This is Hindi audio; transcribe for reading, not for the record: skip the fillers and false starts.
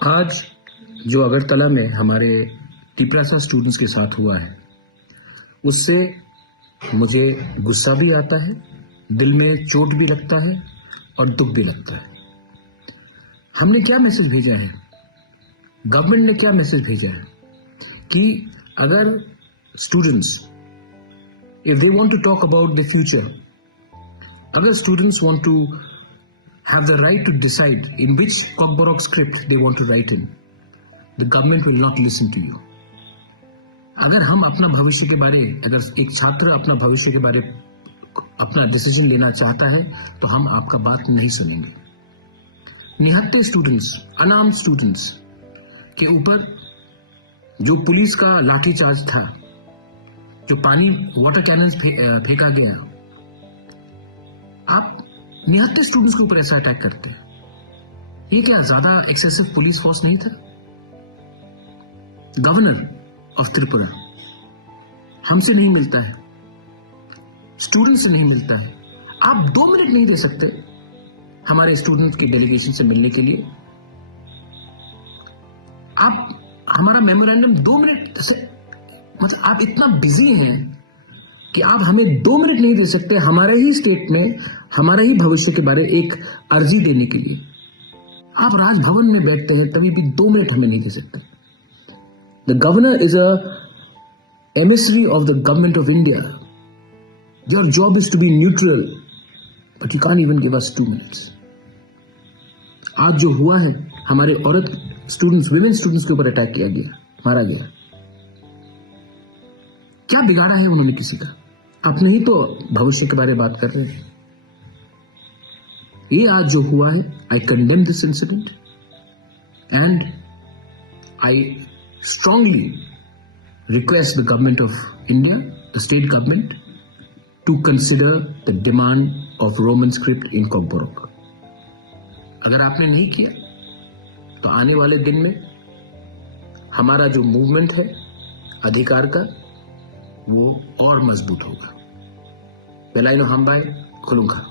आज जो अगरतला में हमारे तिप्रासा स्टूडेंट्स के साथ हुआ है, उससे मुझे गुस्सा भी आता है, दिल में चोट भी लगता है और दुख भी लगता है। हमने क्या मैसेज भेजा है, गवर्नमेंट ने क्या मैसेज भेजा है कि अगर students if they want to talk about the future, अगर students want to have the right to decide in which Kokborok script they want to write in, the government will not listen to you. अगर हम अपना भविष्य के बारे, अगर एक छात्र अपना भविष्य के बारे अपना डिसीजन लेना चाहता है तो हम आपका बात नहीं सुनेंगे। निहत्ते स्टूडेंट्स, अनार्म्ड स्टूडेंट्स के ऊपर जो पुलिस का लाठीचार्ज था, जो पानी वाटर कैनन फेंका गया, आप निहत्ते स्टूडेंट्स के ऊपर ऐसा अटैक करते हैं। ये क्या ज्यादा एक्सेसिव पुलिस फोर्स नहीं था? गवर्नर ऑफ त्रिपुरा हमसे नहीं मिलता है, स्टूडेंट्स से नहीं मिलता है। आप 2 मिनट नहीं दे सकते हमारे स्टूडेंट्स के डेलीगेशन से मिलने के लिए? आप हमारा मेमोरेंडम 2 मिनट से, मतलब आप इतना बिजी हैं कि आप हमें 2 मिनट नहीं दे सकते हमारे ही स्टेट में हमारे ही भविष्य के बारे एक अर्जी देने के लिए। आप राजभवन में बैठते हैं तभी भी 2 मिनट हमें नहीं दे सकते। The governor is a emissary of the government of India. Your job is to be neutral, but you can't even give us 2 minutes. आज जो हुआ है, हमारे औरत स्टूडेंट्स, विमेन स्टूडेंट्स के ऊपर अटैक किया गया, मारा गया। क्या बिगाड़ा है उन्होंने किसी का? अपने ही तो भविष्य के बारे में बात कर रहे हैं। ये आज जो हुआ है, I condemn this incident and I strongly request the government of India, the state government, to consider the demand of Roman script in Kokborok. अगर आपने नहीं किया तो आने वाले दिन में हमारा जो मूवमेंट है अधिकार का, वो और मजबूत होगा। बेलाइनो हम बाय खुलूंगा।